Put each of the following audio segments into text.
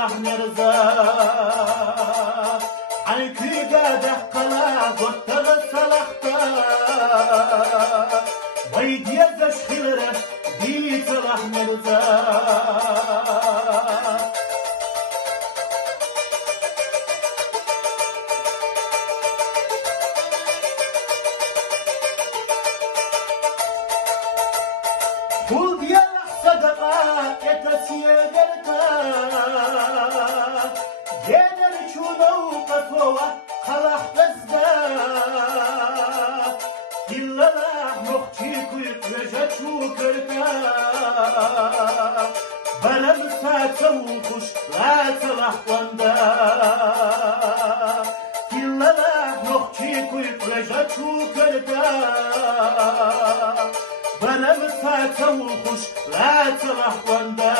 صلاح نرزا حيكي قاده قلا قد صلاحتا ويد يزش خيره دي صلاح نرزا قول ديال صدقة كتسير درتا جينا نشونو قطوة خلاح بزدا إلا لا مختيكو يقلجت وكرتا بلا مساتا وخش لا صلاح وندا إلا لا مختيكو يقلجت وكرتا بلا مساتا وخش لا صلاح وندا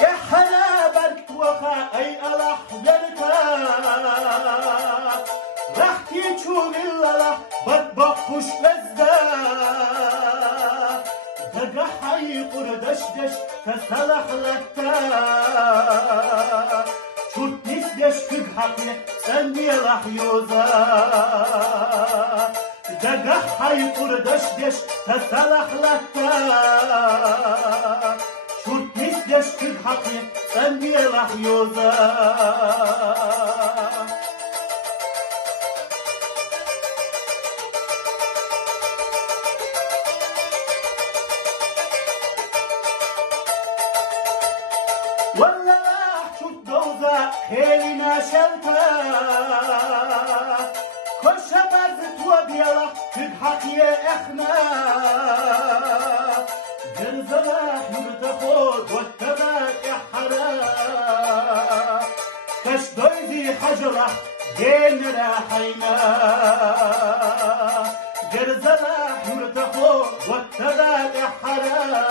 يا حلابك وخا اي الاح يرتا راح تشوف الله بطبخش لزدا دقا حي قردشدش كسلح لتا شوت نسدش كب حقنا سني راح يوزا دقا حي قردشدش كسلح لتا شوت نسدش كب حقنا سني راح يوزا ولا شوت دوزة خيلنا شلتا كل شبازت وبيلا تضحك يا احنا جرزلاح مرتخوض واتباك يا حرا كش دوزي حجرة جين راحينا جرزلاح مرتخوض واتباك يا حرا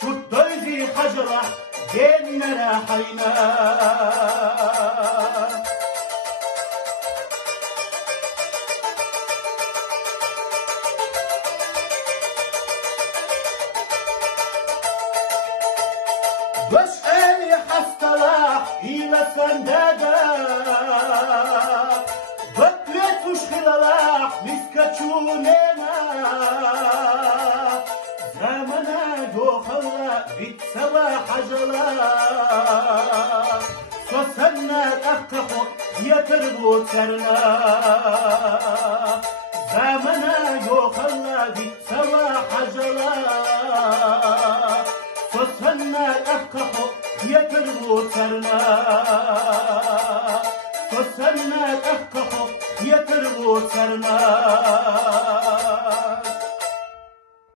شوت دوزي حجرة جين راحينا بسألي حصلاح إلى سندادا بطلت وش خلالاح مسكتشونينا زمنا جو خلا بيت صلاح جلا فسنا تختخو يتربو ترنا زمنا جو خلا بيت صلاح جلا فسنا تختخو يتربو ترنا فسنا تختخو يتربو ترنا